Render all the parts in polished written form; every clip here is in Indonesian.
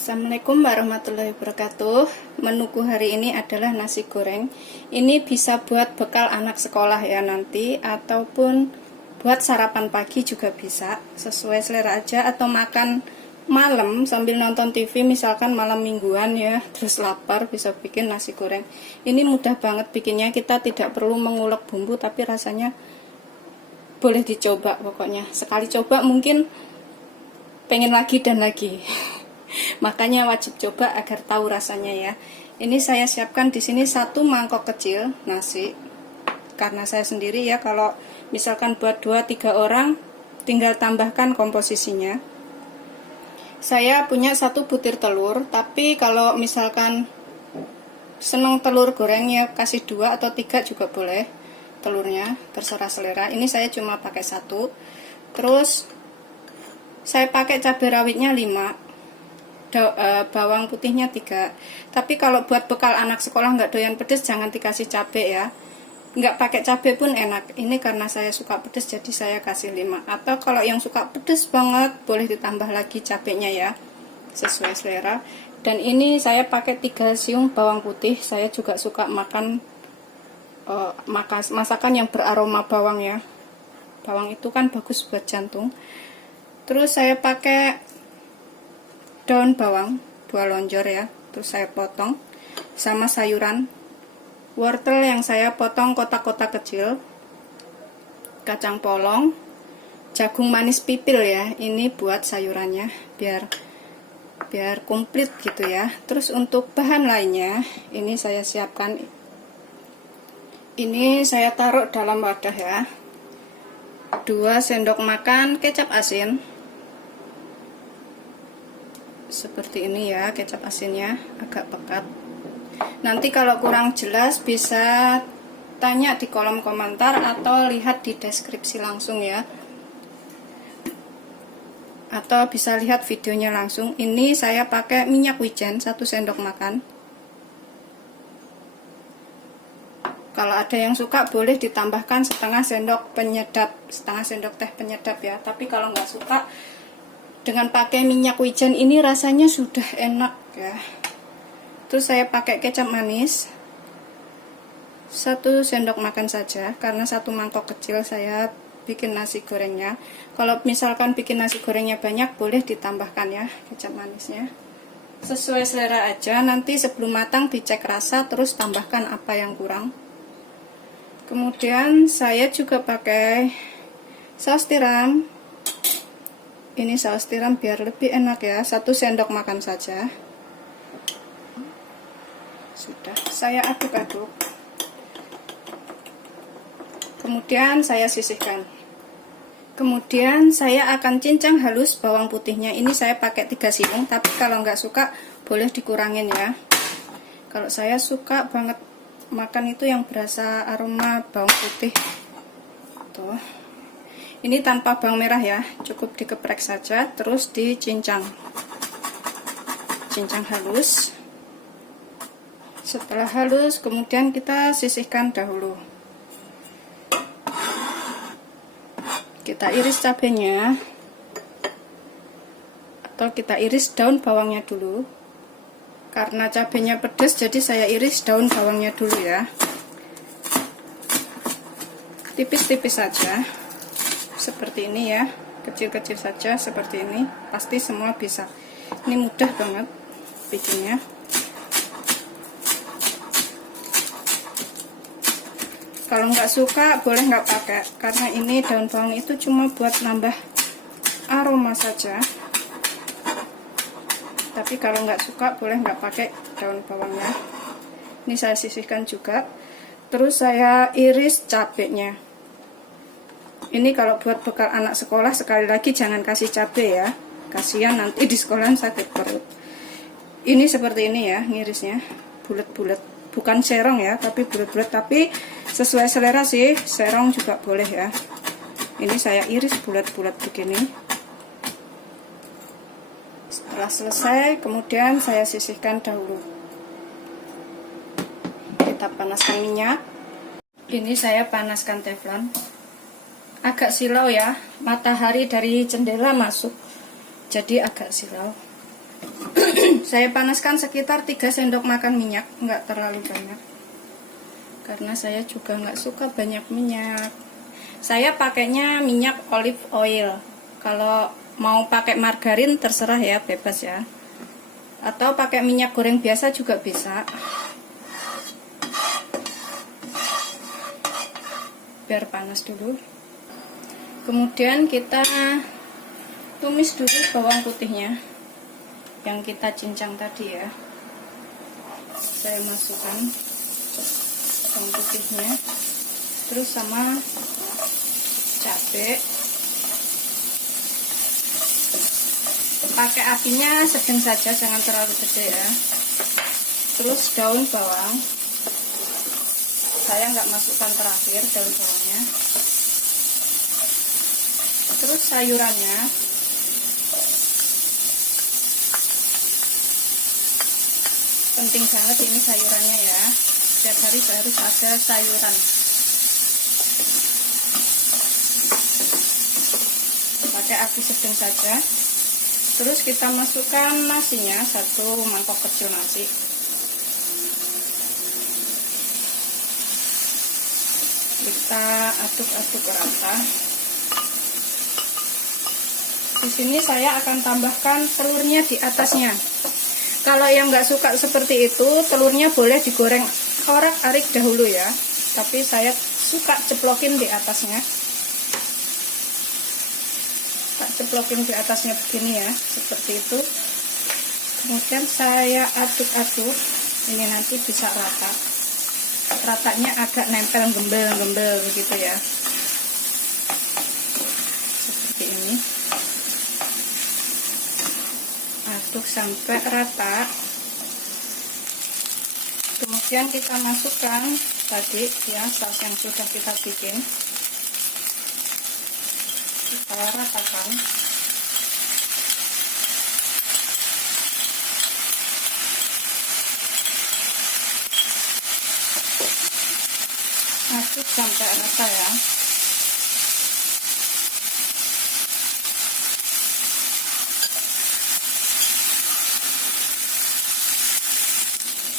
Assalamualaikum warahmatullahi wabarakatuh. Menuku hari ini adalah nasi goreng. Ini bisa buat bekal anak sekolah ya nanti, ataupun buat sarapan pagi juga bisa, sesuai selera aja, atau makan malam sambil nonton TV, misalkan malam mingguan ya, terus lapar, bisa bikin nasi goreng. Ini mudah banget bikinnya, kita tidak perlu mengulek bumbu, tapi rasanya boleh dicoba pokoknya. Sekali coba mungkin pengen lagi dan lagi. Makanya wajib coba agar tahu rasanya ya. Ini saya siapkan di sini 1 mangkok kecil nasi. Karena saya sendiri ya, kalau misalkan buat 2-3 orang tinggal tambahkan komposisinya. Saya punya 1 butir telur, tapi kalau misalkan seneng telur goreng ya kasih 2 atau 3 juga boleh telurnya, terserah selera. Ini saya cuma pakai 1. Terus saya pakai cabai rawitnya 5, bawang putihnya 3. Tapi kalau buat bekal anak sekolah nggak doyan pedas, jangan dikasih cabai ya. Nggak pakai cabai pun enak. Ini karena saya suka pedas jadi saya kasih 5. Atau kalau yang suka pedas banget boleh ditambah lagi cabainya ya, sesuai selera. Dan ini saya pakai 3 siung bawang putih. Saya juga suka makan masakan yang beraroma bawang ya. Bawang itu kan bagus buat jantung. Terus saya pakai daun bawang 2 lonjor ya, terus saya potong, sama sayuran wortel yang saya potong kotak-kotak kecil, kacang polong, jagung manis pipil ya, ini buat sayurannya biar komplit gitu ya. Terus untuk bahan lainnya ini saya siapkan, ini saya taruh dalam wadah ya, 2 sendok makan kecap asin seperti ini ya, kecap asinnya agak pekat. Nanti kalau kurang jelas bisa tanya di kolom komentar atau lihat di deskripsi langsung ya, atau bisa lihat videonya langsung. Ini saya pakai minyak wijen 1 sendok makan. Kalau ada yang suka boleh ditambahkan setengah sendok penyedap, setengah sendok teh penyedap ya. Tapi kalau nggak suka, dengan pakai minyak wijen ini rasanya sudah enak ya. Terus saya pakai kecap manis 1 sendok makan saja, karena 1 mangkok kecil saya bikin nasi gorengnya. Kalau misalkan bikin nasi gorengnya banyak boleh ditambahkan ya kecap manisnya, sesuai selera aja. Nanti sebelum matang dicek rasa, terus tambahkan apa yang kurang. Kemudian saya juga pakai saus tiram. Ini saus tiram biar lebih enak ya, 1 sendok makan saja. Sudah saya aduk-aduk, kemudian saya sisihkan. Kemudian saya akan cincang halus bawang putihnya. Ini saya pakai 3 siung, tapi kalau nggak suka boleh dikurangin ya. Kalau saya suka banget makan itu yang berasa aroma bawang putih tuh. Ini tanpa bawang merah ya, cukup dikeprek saja, terus dicincang, cincang halus. Setelah halus, kemudian kita sisihkan dahulu. Kita iris cabenya, atau kita iris daun bawangnya dulu. Karena cabenya pedas, jadi saya iris daun bawangnya dulu ya, tipis-tipis saja. Seperti ini ya, kecil-kecil saja seperti ini. Pasti semua bisa. Ini mudah banget bikinnya. Kalau nggak suka boleh nggak pakai, karena ini daun bawang itu cuma buat nambah aroma saja. Tapi kalau nggak suka boleh nggak pakai daun bawangnya. Ini saya sisihkan juga. Terus saya iris cabenya. Ini kalau buat bekal anak sekolah, sekali lagi jangan kasih cabai ya, kasihan nanti di sekolahan sakit perut. Ini seperti ini ya, ngirisnya bulat-bulat, bukan serong ya, tapi bulat-bulat. Tapi sesuai selera sih, serong juga boleh ya. Ini saya iris bulat-bulat begini. Setelah selesai, kemudian saya sisihkan dahulu. Kita panaskan minyak. Ini saya panaskan teflon. Agak silau ya, matahari dari jendela masuk, jadi agak silau. Saya panaskan sekitar 3 sendok makan minyak, nggak terlalu banyak karena saya juga nggak suka banyak minyak. Saya pakainya minyak olive oil. Kalau mau pakai margarin terserah ya, bebas ya, atau pakai minyak goreng biasa juga bisa, biar panas dulu. Kemudian kita tumis dulu bawang putihnya yang kita cincang tadi ya. Saya masukkan bawang putihnya, terus sama cabai. Pakai apinya sedang saja, jangan terlalu gede ya. Terus daun bawang, saya nggak masukkan terakhir daun bawangnya. Terus sayurannya, penting banget ini sayurannya ya, setiap hari harus ada sayuran. Pakai api sedang saja. Terus kita masukkan nasinya, 1 mangkok kecil nasi. Kita aduk-aduk rata. Di sini saya akan tambahkan telurnya di atasnya. Kalau yang nggak suka seperti itu, telurnya boleh digoreng orak-arik dahulu ya. Tapi saya suka ceplokin di atasnya. Tak ceplokin di atasnya begini ya, seperti itu. Kemudian saya aduk-aduk. Ini nanti bisa rata. Ratanya agak nempel, gembel-gembel begitu ya. Seperti ini. Aduk sampai rata. Kemudian kita masukkan tadi ya saus yang sudah kita bikin. Kita ratakan. Aduk sampai rata ya.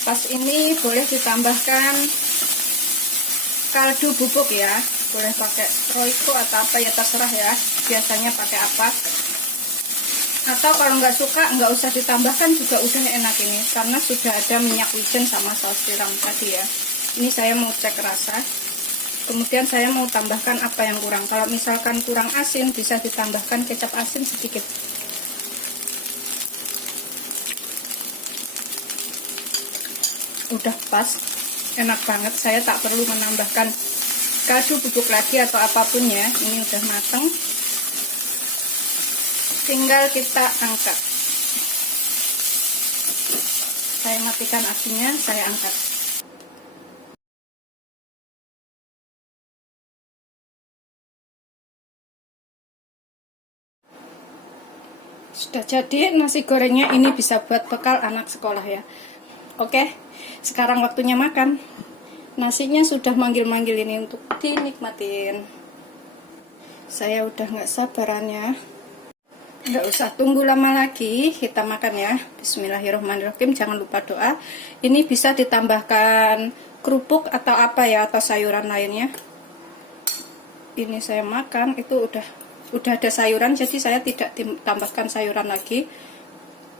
Pas ini boleh ditambahkan kaldu bubuk ya, boleh pakai Royco atau apa ya, terserah ya, biasanya pakai apa. Atau kalau nggak suka nggak usah ditambahkan juga udah enak ini, karena sudah ada minyak wijen sama saus tiram tadi ya. Ini saya mau cek rasa, kemudian saya mau tambahkan apa yang kurang. Kalau misalkan kurang asin bisa ditambahkan kecap asin sedikit. Udah pas, enak banget. Saya tak perlu menambahkan kaldu bubuk lagi atau apapun ya. Ini udah mateng, tinggal kita angkat. Saya matikan apinya, saya angkat. Sudah jadi nasi gorengnya. Ini bisa buat bekal anak sekolah ya. Oke, sekarang waktunya makan. Nasinya sudah manggil-manggil ini untuk dinikmatin. Saya udah nggak sabaran ya. Nggak usah tunggu lama lagi, kita makan ya. Bismillahirrahmanirrahim. Jangan lupa doa. Ini bisa ditambahkan kerupuk atau apa ya, atau sayuran lainnya. Ini saya makan, itu udah ada sayuran, jadi saya tidak ditambahkan sayuran lagi.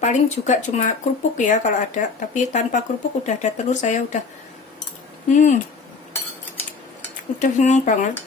Paling juga cuma kerupuk ya kalau ada, tapi tanpa kerupuk udah ada telur, saya udah seneng banget.